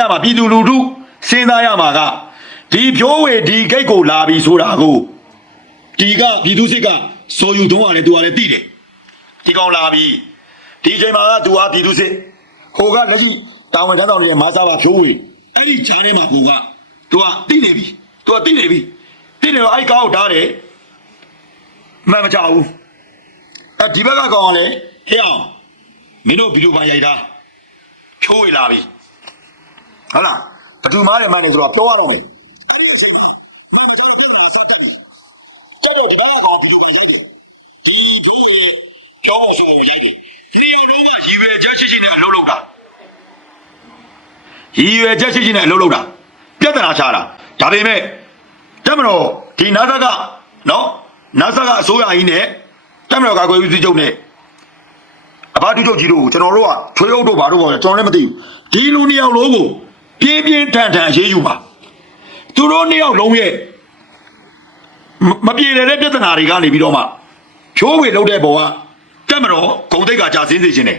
ရမှာပြည်သူလူထုစဉ်းစားရမှာကဒီဖြိုးဝေဒီဂိတ်ကိုလာပြီဆိုတာကိုဒီကပြည်သူစစ်ကစိုးယူတော့ရတယ်သူကလည်းသိတယ်ဒီကောင်လာပြီဒီချိန်မှာကသူကပြည်သူစစ်ဟိုကလက်ရှိတာဝန်ထမ်းဆောင်နေတဲ့မာစာပါဖြိုးဝေအဲ့ဒီခြားထဲမှာဟိုကသူကသိနေပြီသူကသိနေပြီသိနေတော့အဲ့ကောက်ကိုဓာတ်တယ်မှန်မချဘူးအဲ့ဒီဘက်ကကောင်ကလည်းဟဲ့အောင်မင်းတို့ဗီဒီယိုပိုင်းရိုက်တာဖြိုးဝေလာပြီ ဟုတ်လားဘသူမားတယ်မှန်းတယ်ဆိုတော့ပြောရတော့မယ်အဲ့ဒီအချိန်မှာမမတော်တော့ပြန်လာဆက်တက်ပြီတော်တော်ဒီကောင်ကဒီလိုပဲရိုက်တယ်ဒီဘုံရဲ့ကျောင်းဆိုရိုက်တယ်ဒီရုံလုံးကရည်ရွယ်ချက်ရှိရှိနဲ့အလုပ်လုပ်တာရည်ရွယ်ချက်ရှိရှိနဲ့အလုပ်လုပ်တာပြဿနာချတာဒါပေမဲ့တက်မတော်ဒီနာဆာကနော်နာဆာကအစိုးရကြီးနဲ့တက်မတော်ကာကွယ်ရေးဦးစီးချုပ်နဲ့အဘတူချုပ်ကြီးတို့ကိုကျွန်တော်တို့ကထွေးအုပ်တို့ဘာတို့ပေါ့ကျွန်တော်လည်းမသိဘူးဒီလူနှစ်ယောက်လုံးကို ပြင်းပြင်းထန်ထန်အရေးယူပါသူတို့နှစ်ယောက်လုံးရဲ့မမပြေတဲ့ပြဿနာတွေကနေပြီးတော့မှဖြိုးဝေလောက်တဲ့ဘောကတက်မတော်ဂုံတိတ်ကကြာစင်းစေခြင်းတယ်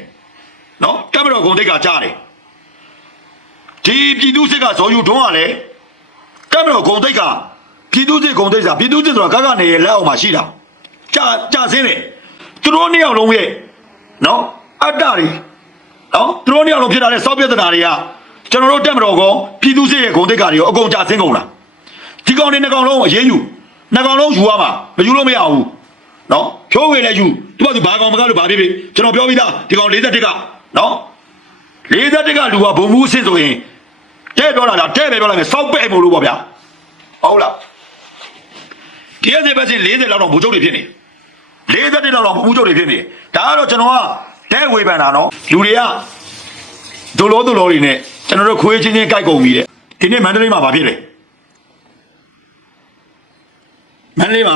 နော်တက်မတော်ဂုံတိတ်ကကြာတယ်ဒီပြည်သူစစ်ကဇော်ယူထွန်းကလည်းတက်မတော်ဂုံတိတ်ကပြည်သူစစ်ဂုံတိတ်စာပြည်သူစစ်ဆိုတာကကနေလက်အောက်မှာရှိတာကြာကြာစင်းတယ်သူတို့နှစ်ယောက်လုံးရဲ့နော်အတ္တတွေနော်သူတို့နှစ်ယောက်လုံးဖြစ်လာတဲ့စောက်ပြဿနာတွေက ကျွန်တော်တို့တက်မတော်ကောပြည်သူစစ်ရဲ့ဂုံတိတ်ကတွေရောအကုန်ကြဆင်းကုန်တာဒီကောင်တွေနှစ်ကောင်လုံးကိုအရေးယူနှစ်ကောင်လုံးယူရမှာမယူလို့မရဘူးနော်ဖြိုးဝေလည်းယူသူကသူဘာကောင်မကားလို့ဘာဖြစ်ဖြစ်ကျွန်တော်ပြောပြီးသားဒီကောင်41ကနော်41ကလူကဘုံမှုအဆင့်ဆိုရင်တဲ့ပြောလာတာတဲ့ပဲပြောလိုက်မယ်စောက်ပဲ့မို့လို့ပေါ့ဗျာဟုတ်လားဒီရက်စစ်ပဲစစ်40လောက်တော့ဘူချုပ်တွေဖြစ်နေတယ်40တက်လောက်တော့ဘူးချုပ်တွေဖြစ်နေဒါကတော့ကျွန်တော်ကတဲ့ဝေဖန်တာနော်လူတွေကဒုလောဒုလောတွေနဲ့ ကျွန်တော်တို့ခွေးချင်းချင်းကြိုက်ကုန်ပြီတဲ့ဒီနေ့မန္တလေးမှာဘာဖြစ်လဲမန္တလေးမှာ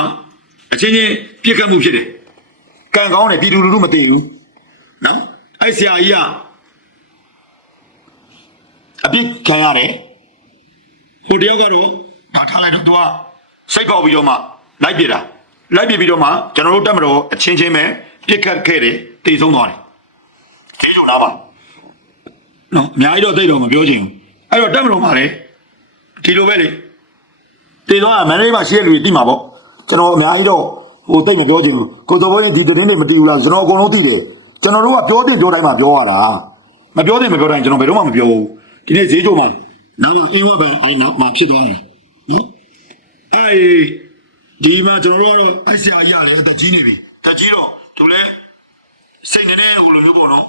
အချင်းချင်းပြစ်ခတ်မှုဖြစ်တယ်ကံကောင်းတယ်ပြည်သူလူထုမသိဘူးနော်အဲ့ဆရာကြီးကအပြစ်ခံရတယ်ဟိုတယောက်ကတော့ဘာထားလိုက်တော့သူကစိတ်ပေါက်ပြီးတော့မှလိုက်ပြစ်တာလိုက်ပြစ်ပြီးတော့မှကျွန်တော်တို့တက်မတော်အချင်းချင်းပဲပြစ်ခတ်ခဲ့တယ်တည်ဆုံးသွားတယ်ကျေးဇူးလားပါ နော်အများကြီးတော့သိတော့မပြောချင်ဘူးအဲ့တော့တက်မတော်မှာလေဒီလိုပဲလေတည်သွားတာမန္တလေးမှာရှိတဲ့လူတွေသိမှာပေါ့ကျွန်တော်အများကြီးတော့ဟိုသိမပြောချင်ဘူးကိုစောဘိုးရင်ဒီတင်းတွေမသိဘူးလားကျွန်တော်အကုန်လုံးသိတယ်ကျွန်တော်တို့ကပြောတဲ့ပြောတိုင်းမှာပြောရတာမပြောတဲ့မပြောတိုင်းကျွန်တော်ဘယ်တော့မှမပြောဘူးဒီနေ့ဈေးကြိုမှာနောက်မှအင်းဝဘန်အဲ့နောက်မှဖြစ်သွားတယ်နော်အဲ့ဒီမှာကျွန်တော်တို့ကတော့အဲ့ဆရာကြီးရတယ်တက်ကြီးနေပြီတက်ကြီးတော့သူလည်းစိတ်နည်းနည်းဟိုလိုမျိုးပေါ့နော်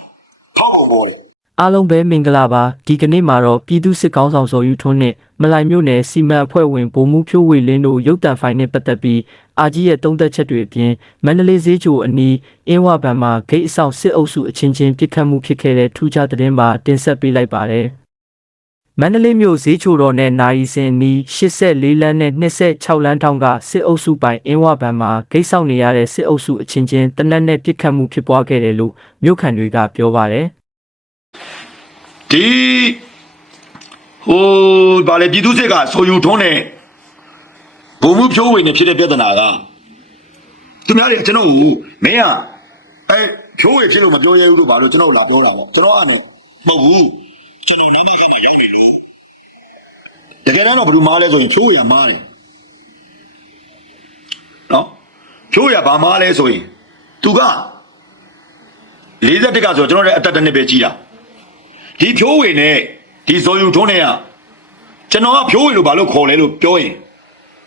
ဖောက်ပုံပေါ်တယ် အားလုံးပဲမင်္ဂလာပါဒီကနေ့မှာတော့ပြည်သူစစ်ကောင်းဆောင်စော်ယူထွန်းနဲ့မလိုင်မြို့နယ်စီမံအဖွဲ့ဝင်ဗိုလ်မှူးဖြိုးဝေလင်းတို့ရုပ်တံဖိုင်နဲ့ပတ်သက်ပြီးအာကြီးရဲ့တုံးသက်ချက်တွေအပြင်မန္တလေးဈေးချိုအနီးအင်းဝဘန်မှာဂိတ်အဆောင်စစ်အုပ်စုအချင်းချင်းပြစ်ခတ်မှုဖြစ်ခဲ့တဲ့ထူးခြားသတင်းပါတင်ဆက်ပေးလိုက်ပါတယ်မန္တလေးမြို့ဈေးချိုတော်နဲ့နာရီစင်နီး84လမ်းနဲ့26လမ်းထောင်ကစစ်အုပ်စုပိုင်အင်းဝဘန်မှာဂိတ်ဆောင်နေရတဲ့စစ်အုပ်စုအချင်းချင်းတနက်နဲ့ပြစ်ခတ်မှုဖြစ်ပွားခဲ့တယ်လို့မြို့ခံတွေကပြောပါတယ် ဒီဟိုဗာလေပြည်သူစစ်ကဆိုယူထုံးတဲ့ဘုံမှုဖြိုးဝင်နေဖြစ်တဲ့ပြဿနာကသူများတွေကျွန်တော်ကိုမင်းကအဲဖြိုးဝင်ဖြစ်လို့မပြောရဘူးလို့ဗာလို့ကျွန်တော်လာပြောတာပေါ့ကျွန်တော်အနေမဟုတ်ဘူးကျွန်တော်နာမခါမှာရောက်ပြီလို့တကယ်တမ်းတော့ဘယ်သူမားလဲဆိုရင်ဖြိုးရမားတယ်နော်ဖြိုးရဘာမားလဲဆိုရင်သူက41ကဆိုတော့ကျွန်တော်လည်းအသက်တစ်နှစ်ပဲကြီးတာ ဒီဖြိုးဝင်နဲ့ဒီဇော်ယူထွန်းနဲ့ကကျွန်တော်ကဖြိုးဝင်လို့ဘာလို့ခေါ်လဲလို့ပြောရင်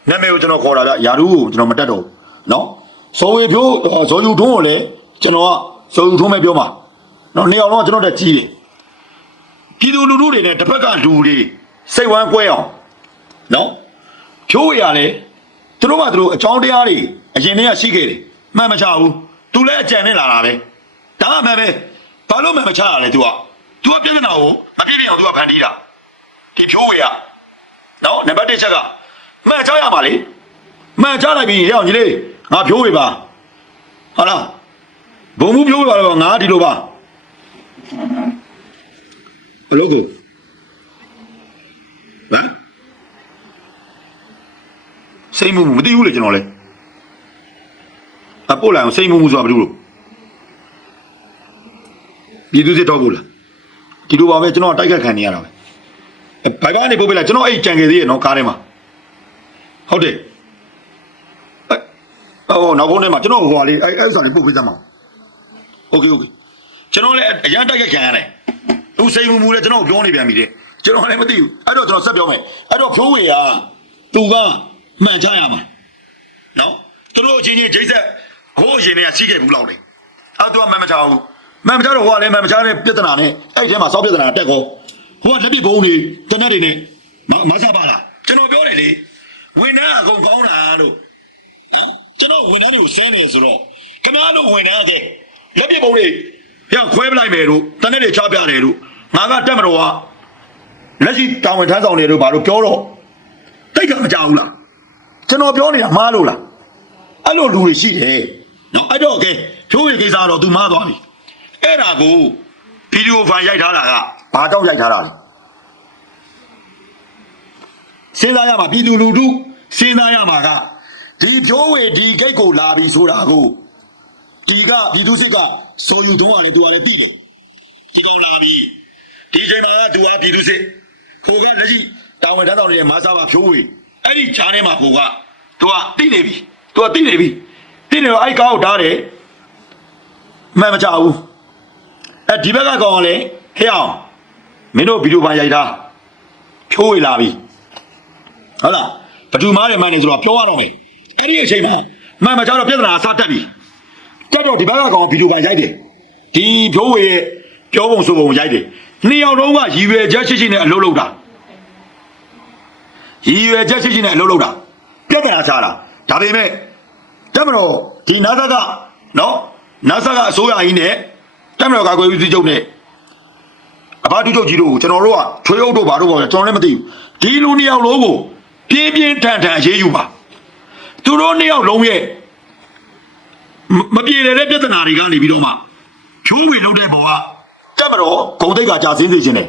နာမည်ကိုကျွန်တော်ခေါ်တာဗျယာရုကိုကျွန်တော်မတက်တော့နော်ဇော်ဝေဖြိုးဇော်ယူထွန်းကိုလည်းကျွန်တော်ကဇော်ယူထွန်းပဲပြောမှာနော်နေအောင်တော့ကျွန်တော်တက်ကြီးတယ်ပြည်သူလူထုတွေနဲ့တစ်ဖက်ကလူတွေစိတ်ဝမ်းကွဲအောင်နော်ဖြိုးဝေရလဲသူတို့ကသူတို့အကြောင်းတရားတွေအရင်တည်းကရှိခဲ့တယ်မှန်မချဘူးသူလည်းအကြံနဲ့လာတာပဲဒါမှမှန်ပဲဘာလို့မှန်မချရလဲသူက तू ကပြဿနာကိုမပြည့်ပြည့်အောင် तू ကဖန်တီးတာဒီဖြိုးဝေရနော်နံပါတ်1ချက်ကမှန်ချရမှာလေမှန်ချလိုက်ပြီဟဲ့အောင်ညီလေးငါဖြိုးဝေပါဟုတ်လားဘုံမှုဖြိုးဝေပါတော့ငါဒီလိုပါဘလို့ကိုဟမ်စိတ်မှုမသိဘူးလေကျွန်တော်လေအပို့လိုက်အောင်စိတ်မှုမှုဆိုတာဘာလို့လို့ပြည်သူစစ်တော့ဘူးလား ဒီလိုပါပဲကျွန်တော်တိုက်ခတ်ခံနေရတာပဲ ဘိုင်ကနေပို့ပေးလိုက်ကျွန်တော်အဲ့ကြံခဲ့သေးရဲ့နော်ကားထဲမှာဟုတ်တယ်အဲ့ဟိုနောက်ဖုန်းထဲမှာကျွန်တော်ဟိုဟာလေးအဲ့အဲ့ဥစ္စာလေးပို့ပေးသမှာโอเคโอเคကျွန်တော်လည်းအရန်တိုက်ခက်ခံရတယ်သူစိတ်မူမူလည်းကျွန်တော်ပြောနေပြန်ပြီတဲ့ကျွန်တော်လည်းမသိဘူးအဲ့တော့ကျွန်တော်ဆက်ပြောမယ်အဲ့တော့ဖြိုးဝေကသူကမှန်ချရမှာနော်သူတို့အချင်းချင်းဂျိတ်ဆက်ဟိုးအရင်ကရှိခဲ့ဘူးလောက်လေအဲ့တော့မှန်မချဘူး မှန်မချတော့ဟိုကလည်းမှန်မချတဲ့ပြဿနာနဲ့အဲ့ဒီထဲမှာစောက်ပြဿနာတက်ကောဟိုကလက်ပစ်ဘုံတွေတနက်တွေနဲ့မမဆပါလားကျွန်တော်ပြောတယ်လေဝင်နှန်းအကုန်ကောင်းတာလို့နော်ကျွန်တော်ဝန်ထမ်းတွေကိုဆဲနေဆိုတော့ခင်ဗျားတို့ဝန်ထမ်းကလက်ပြပုံတွေရခွဲပလိုက်မယ်တို့တနေ့တွေချပြတယ်တို့ငါကတက်မတော်ကလက်ရှိတာဝန်ထမ်းဆောင်နေတို့ဘာလို့ပြောတော့တိတ်ကမကြောက်ဘူးလားကျွန်တော်ပြောနေတာမှားလို့လားအဲ့လိုလူတွေရှိတယ်နော်အဲ့တော့ကဲဖြိုးရကိစ္စတော့ तू မှားသွားပြီ အဲ့ဒါကိုဗီဒီယိုဖိုင်ရိုက်ထားတာကဘာတော့ရိုက်ထားတာလဲစဉ်းစားရမှာပြည်သူလူထုစဉ်းစားရမှာကဒီဖြိုးဝေဒီဂိတ်ကိုလာပြီဆိုတာကိုဒီကပြည်သူစစ်ကစော်ယူတော့ရတယ်သူကလည်းသိတယ်ဒီကောင်လာပြီဒီချိန်မှာကသူကပြည်သူစစ်ကိုကလက်ရှိတာဝန်ထမ်းဆောင်နေတဲ့မဆာပါဖြိုးဝေအဲ့ဒီခြားထဲမှာကိုကသူကသိနေပြီသူကသိနေပြီသိနေတော့အဲ့ကောက်ထားတယ်မှန်မချဘူး အဲ့ဒီဘက်ကကောင်ကလည်းဟဲ့အောင်မင်းတို့ဗီဒီယိုပိုင်းရိုက်တာဖြိုးဝေလာပြီဟုတ်လားဘသူမားတယ်မှန်နေဆိုတော့ပြောရတော့မယ်အဲ့ဒီအချိန်မှာမှန်မကြတော့ပြဿနာအစတက်ပြီတက်တော့ဒီဘက်ကကောင်ဗီဒီယိုပိုင်းရိုက်တယ်ဒီဖြိုးဝေရဲ့ပြောပုံဆိုပုံရိုက်တယ်နှစ်ယောက်လုံးကရည်ရွယ်ချက်ရှိရှိနဲ့အလုပ်လုပ်တာရည်ရွယ်ချက်ရှိရှိနဲ့အလုပ်လုပ်တာပြဿနာချတာဒါပေမဲ့တက်မတော်ဒီနာသကနော်နာသကအစိုးရကြီးနဲ့ တက်မတော်ကာကွယ်ရေးဦးစီးချုပ်နဲ့အဘတူချုပ်ကြီးတို့ကိုကျွန်တော်တို့ကထွေးအုပ်တို့ဘာတို့ပေါ့ကျွန်တော်လည်းမသိဘူးဒီလူနှစ်ယောက်လုံးကိုပြင်းပြင်းထန်ထန်အရေးယူပါသူတို့နှစ်ယောက်လုံးရဲ့မမပြေတဲ့ပြဿနာတွေကနေပြီးတော့မှဖြိုးဝေလုံးတဲ့ဘောကတက်မတော်ဂုံတိတ်ကကြာစင်းစေခြင်းတယ်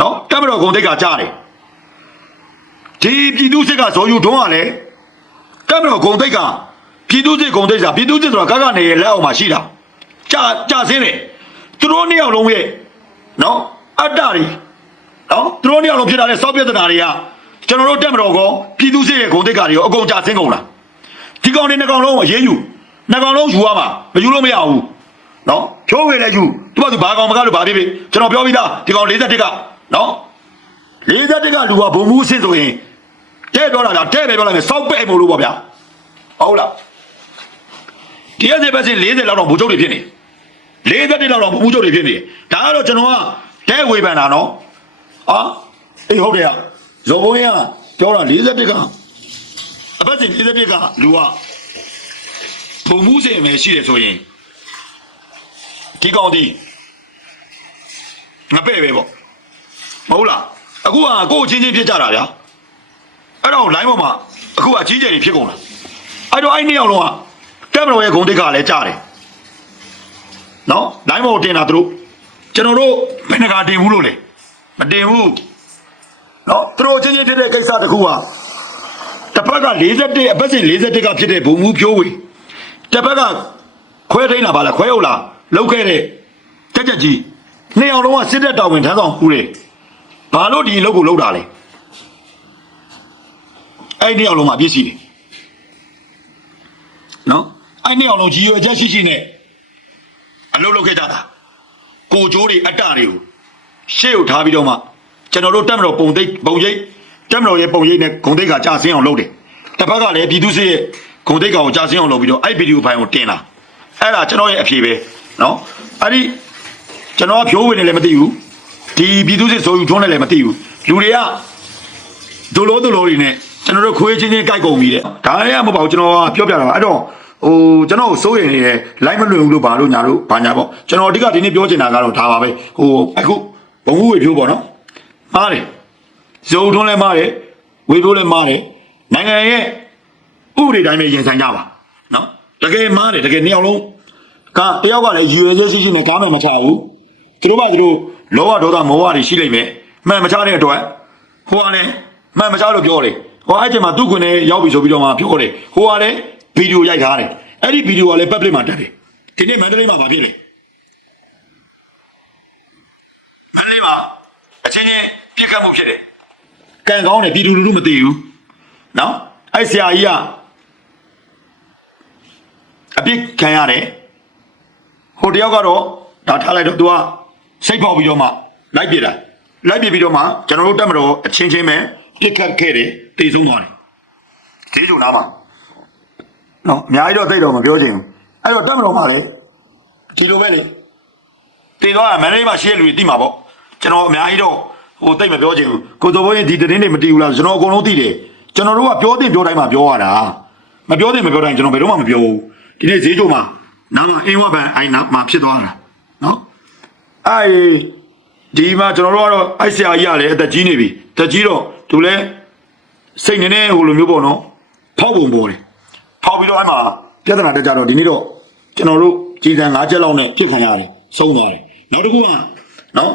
နော်တက်မတော်ဂုံတိတ်ကကြာတယ်ဒီပြည်သူစစ်ကဇော်ယူတွန်းကလည်းတက်မတော်ဂုံတိတ်ကပြည်သူစစ်ဂုံတိတ်ကပြည်သူစစ်ဆိုတာကကနေလက်အောက်မှာရှိတာ ကြာကြာစင်းတယ်သူတို့နှစ်ယောက်လုံးရဲ့နော်အတ္တတွေနော်သူတို့နှစ်ယောက်လုံးဖြစ်လာတဲ့စောက်ပြဿနာတွေကကျွန်တော်တို့တက်မတော်ကောပြည်သူစစ်ရဲ့ဂုံတိတ်ကတွေရောအကုန်ကြဆင်းကုန်လားဒီကောင်တွေနှစ်ကောင်လုံးကိုအရေးယူနှစ်ကောင်လုံးယူရမှာမယူလို့မရဘူးနော်ဖြိုးဝေလည်းယူသူကသူဘာကောင်မကားလို့ဘာဖြစ်ဖြစ်ကျွန်တော်ပြောပြီးသားဒီကောင်41ကနော်41ကလူကဘုံမှုအစ်ဆိုရင်တဲ့ပြောတာလားတဲ့ပဲပြောလိုက်မယ်စောက်ပဲ့မို့လို့ပေါ့ဗျာဟုတ်လားဒီရက်စစ်ပဲစစ်40လောက်တော့ဘုံချုပ်တွေဖြစ်နေတယ် လေးသက်တိလောက်တော့ဘူးချုပ်တွေဖြစ်နေတယ်ဒါကတော့ကျွန်တော်ကတဲ့ဝေဖန်တာနော်အာအေးဟုတ်တယ်ကဇော်ဘုန်းကြီးကပြောတာ40တက်ကအပတ်စဉ်40တက်ကလူကဘုံမှုစင်ပဲရှိတယ်ဆိုရင်ဒီကောင်ဒီငါပဲ့ပဲပေါ့မဟုတ်လားအခုကကိုယ်ချင်းချင်းဖြစ်ကြတာဗျာအဲ့တော့ line ပေါ်မှာအခုကအကြီးကျယ်တွေဖြစ်ကုန်တာအဲ့တော့အဲ့နှစ်ယောက်လုံးကတက်မတော်ရဲ့ဂုံတိတ်ကလည်းကြားတယ် နော်လိုင်းမော်တင်တာသူတို့ကျွန်တော်တို့ဘယ်နှကတင်ဘူးလို့လေမတင်ဘူးနော်သူတို့ချင်းချင်းဖြစ်တဲ့ကိစ္စတစ်ခုဟာတစ်ဖက်က41အပတ်စဉ်41ကဖြစ်တဲ့ဘုံမှုဖြိုးဝေတစ်ဖက်ကခွဲထိန်းတာပါလားခွဲဟုတ်လားလောက်ခဲ့တဲ့တက်ချက်ကြီးနှစ်ယောက်လုံးကစစ်တပ်တော်ဝင်ထမ်းဆောင်ဦးတယ်ဘာလို့ဒီအလုပ်ကိုလုပ်တာလဲအဲ့ဒီနှစ်ယောက်လုံးမှာပြည့်စည်တယ်နော်အဲ့ဒီနှစ်ယောက်လုံးကြီးရွယ်ချက်ရှိရှိနဲ့ အလုပ်လုပ်ခဲ့ကြတာကိုကြိုးတွေအတ္တတွေကိုရှေ့ကိုထားပြီးတော့မှကျွန်တော်တို့တက်မတော်ပုံသိပ်ပုံရိပ်တက်မတော်ရဲ့ပုံရိပ်နဲ့ဂုံသိပ်ကကြာဆင်းအောင်လုပ်တယ်တစ်ဖက်ကလည်းပြည်သူစစ်ရဲ့ဂုံသိပ်ကောင်ကြာဆင်းအောင်လုပ်ပြီးတော့အဲ့ဗီဒီယိုဖိုင်ကိုတင်လာအဲ့ဒါကျွန်တော်ရဲ့အဖြေပဲနော်အဲ့ဒီကျွန်တော်ကဖြိုးဝင်နေလည်းမသိဘူးဒီပြည်သူစစ်ဆိုယူထွန်းနေလည်းမသိဘူးလူတွေကဒလိုဒလိုတွေနဲ့ကျွန်တော်တို့ခွေးချင်းချင်းကြိုက်ကုန်ပြီတဲ့ဒါလည်းမဟုတ်ပါဘူးကျွန်တော်ကပြောပြတာပါအဲ့တော့ ဟိုကျွန်တော်စိုးရင်နေတယ်လိုက်မလွင်ဘူးလို့ဘာလို့ညာလို့ဘာညာပေါ့ကျွန်တော်အဓိကဒီနေ့ပြောချင်တာကတော့ဒါပါပဲဟိုအခုဘုံဝေဖြိုးပေါ့နော်မားတယ်ဇုံတွန်းလည်းမားတယ်ဝေဖြိုးလည်းမားတယ်နိုင်ငံရဲ့ဥပဒေတိုင်းပဲရင်ဆိုင်ကြပါနော်တကယ်မားတယ်တကယ်နှစ်ယောက်လုံးကတယောက်ကလည်းယူရဲရှိရှိနဲ့ကားမှမချဘူးသူတို့ကသူတို့လောဘဒေါသမောဟတွေရှိလိမ့်မယ်မှန်မချတဲ့အတွက်ဟိုကလည်းမှန်မချလို့ပြောတယ်ဟိုအဲ့ချိန်မှာသူ့ခွင်နဲ့ရောက်ပြီဆိုပြီးတော့မှပြောတယ်ဟိုကလည်း ဗီဒီယိုရိုက်ထားတယ်အဲ့ဒီဗီဒီယိုကလည်း public မှာတက်တယ်ဒီနေ့မန္တလေးမှာဘာဖြစ်လဲမန္တလေးမှာအချင်းချင်းပြစ်ခတ်မှုဖြစ်တယ်ကံကောင်းတယ်ပြည်သူလူထုမသိဘူးနော်အဲ့ဆရာကြီးကအပြစ်ခံရတယ်ဟိုတယောက်ကတော့ဒါထားလိုက်တော့ तू ကစိတ်ပေါက်ပြီးတော့မှလိုက်ပြစ်တာလိုက်ပြစ်ပြီးတော့မှကျွန်တော်တို့တက်မတော်အချင်းချင်းပဲပြစ်ခတ်ခဲ့တယ်တေဆုံးသွားတယ်ဈေးကြုံနာမှာ နော်အများကြီးတော့သိတော့မပြောချင်ဘူးအဲ့တော့တက်မတော်မှာလေဒီလိုပဲလေတေသွားတာမန္တလေးမှာရှိတဲ့လူတွေသိမှာပေါ့ကျွန်တော်အများကြီးတော့ဟိုသိမပြောချင်ဘူးကိုစိုးဘိုးရင်ဒီသတင်းတွေမသိဘူးလားကျွန်တော်အကုန်လုံးသိတယ်ကျွန်တော်တို့ကပြောတင်ပြောတိုင်းမှာပြောရတာမပြောတင်မပြောတိုင်းကျွန်တော်ဘယ်တော့မှမပြောဘူးဒီနေ့ဈေးကြုံမှာနားမှာအင်းဝဘန်အိုင်နာမှာဖြစ်သွားတာနော်အဲ့ဒီမှာကျွန်တော်တို့ကတော့အိုက်ဆရာကြီးရတယ်အသက်ကြီးနေပြီတက်ကြီးတော့သူလည်းစိတ်နေနေဟိုလိုမျိုးပေါ့နော်ဖောက်ပုံပေါ်တယ် ဖောက်ပြီးတော့အဲ့မှာပြဿနာတက်ကြတော့ဒီနေ့တော့ကျွန်တော်တို့ကြီးစံ၅ချက်လောက်နဲ့ပြစ်ခံရတယ်ဆုံးသွားတယ်နောက်တစ်ခုကနော်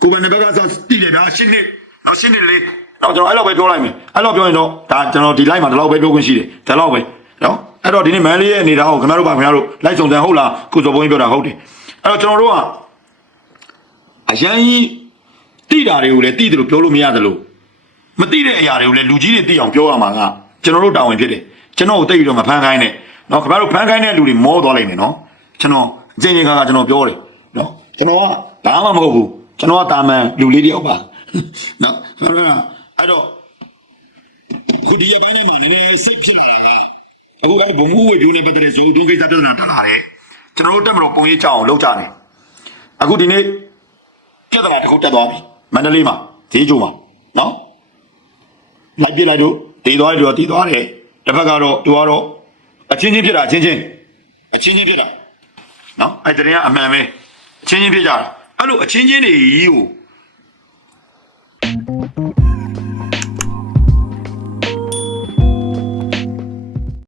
ကိုယ်ပိုင်တဲ့ဘက်ကစတည်တယ်ဗျာရှင်းနေနော်ရှင်းနေလေတော့ကျွန်တော်အဲ့လောက်ပဲပြောလိုက်မယ်အဲ့လောက်ပြောရင်တော့ဒါကျွန်တော်ဒီ line မှာဒီလောက်ပဲပြောခွင့်ရှိတယ်ဒါလောက်ပဲနော်အဲ့တော့ဒီနေ့မန်လေးရဲ့အနေထားကိုခင်ဗျားတို့ပါခင်ဗျားတို့လိုက်စုံစမ်းဟုတ်လားကိုစောဘုန်းကြီးပြောတာဟုတ်တယ်အဲ့တော့ကျွန်တော်တို့ကအရန်ကြီးတိတာတွေကိုလည်းတိတယ်လို့ပြောလို့မရတယ်လို့မတိတဲ့အရာတွေကိုလည်းလူကြီးတွေတိအောင်ပြောရမှာကကျွန်တော်တို့တာဝန်ဖြစ်တယ် ကျွန်တော်ကိုတိတ်ပြီးတော့မဖမ်းခိုင်းနဲ့နော်ခင်ဗျားတို့ဖမ်းခိုင်းတဲ့လူတွေမောသွားလိုက်မယ်နော်ကျွန်တော်အကျဉ်းချင်းကကျွန်တော်ပြောတယ်နော်ကျွန်တော်ကဘာမှမဟုတ်ဘူးကျွန်တော်ကတာမန်လူလေးတယောက်ပါနော်အဲ့တော့ခုဒီရပိုင်းမှာနည်းနည်းစိတ်ဖြစ်လာတာကအခုအဲ့ဘုံမှုဝေကျိုးနဲ့ပတ်သက်တဲ့ဇုံတုံးကိစ္စပြဿနာတက်လာတယ်ကျွန်တော်တို့တက်မလို့ပုံရေးကြအောင်လုပ်ကြတယ်အခုဒီနေ့ပြဿနာတစ်ခုတက်သွားပြီမန္တလေးမှာဈေးကျုံမှာနော်လိုက်ပြလိုက်တော့တည်သွားတယ်တော့တည်သွားတယ် တစ်ဖက်ကတော့သူကတော့အချင်းချင်းဖြစ်တာအချင်းချင်းအချင်းချင်းဖြစ်တာနော်အဲ့တရင်ကအမှန်ပဲအချင်းချင်းဖြစ်ကြတာအဲ့လိုအချင်းချင်းတွေကြီးကို